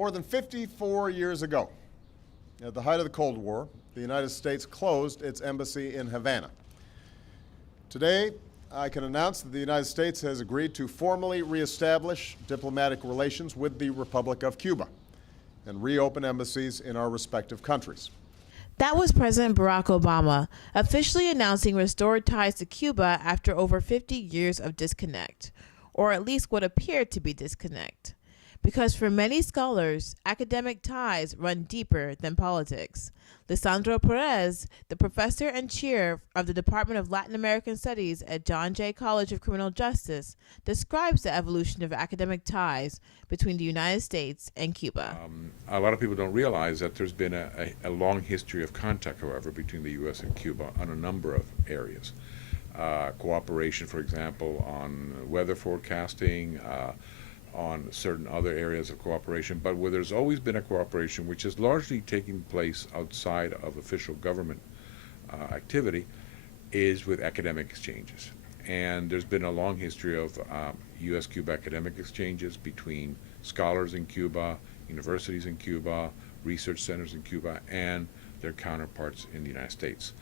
More than 54 years ago, at the height of the Cold War, the United States closed its embassy in Havana. Today, I can announce that the United States has agreed to formally reestablish diplomatic relations with the Republic of Cuba and reopen embassies in our respective countries. That was President Barack Obama officially announcing restored ties to Cuba after over 50 years of disconnect, or at least what appeared to be disconnect. Because for many scholars, academic ties run deeper than politics. Lisandro Perez, the professor and chair of the Department of Latin American Studies at John Jay College of Criminal Justice, describes the evolution of academic ties between the United States and Cuba. A lot of people don't realize that there's been a long history of contact, however, between the U.S. and Cuba on a number of areas. Cooperation, for example, on weather forecasting, on certain other areas of cooperation, but where there's always been a cooperation which is largely taking place outside of official government activity is with academic exchanges. And there's been a long history of U.S.-Cuba academic exchanges between scholars in Cuba, universities in Cuba, research centers in Cuba, and their counterparts in the United States.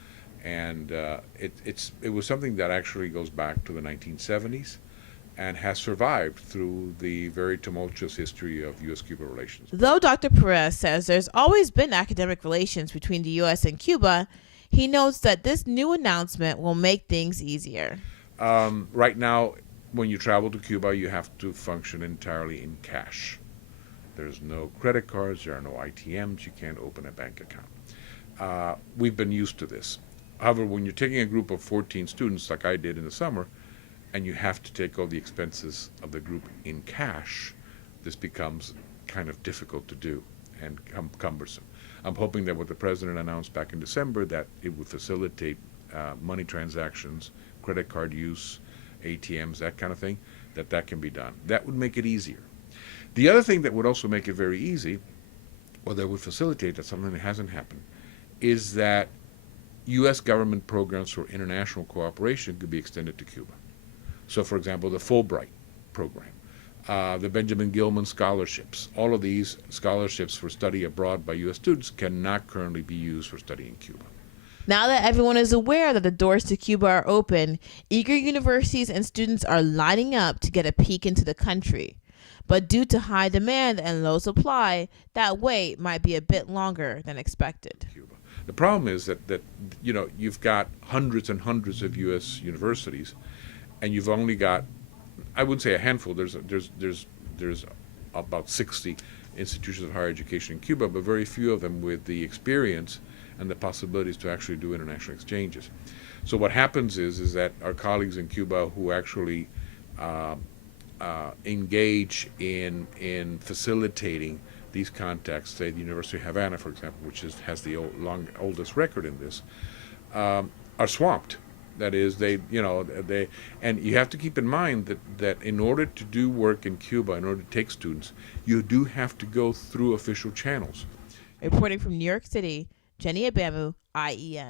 And it was something that actually goes back to the 1970s. And has survived through the very tumultuous history of U.S.-Cuba relations. Though Dr. Perez says there's always been academic relations between the U.S. and Cuba, he notes that this new announcement will make things easier. Right now, when you travel to Cuba, you have to function entirely in cash. There's no credit cards, there are no ITMs, you can't open a bank account. We've been used to this. However, when you're taking a group of 14 students, like I did in the summer, and you have to take all the expenses of the group in cash, this becomes kind of difficult to do and cumbersome. I'm hoping that what the president announced back in December, that it would facilitate money transactions, credit card use, ATMs, that kind of thing, that can be done. That would make it easier. The other thing that would also make it very easy, or that would facilitate that, something that hasn't happened, is that U.S. government programs for international cooperation could be extended to Cuba. So, for example, the Fulbright program, the Benjamin Gilman scholarships, all of these scholarships for study abroad by U.S. students cannot currently be used for study in Cuba. Now that everyone is aware that the doors to Cuba are open, eager universities and students are lining up to get a peek into the country. But due to high demand and low supply, that wait might be a bit longer than expected. Cuba. The problem is that you've got hundreds and hundreds of U.S. universities, and you've only got, I wouldn't say a handful, there's about 60 institutions of higher education in Cuba, but very few of them with the experience and the possibilities to actually do international exchanges. So what happens is that our colleagues in Cuba who actually engage in facilitating these contacts, say the University of Havana, for example, which has the oldest record in this, are swamped. That is, and you have to keep in mind that in order to do work in Cuba, in order to take students, you do have to go through official channels. Reporting from New York City, Jenny Abamu, IENN.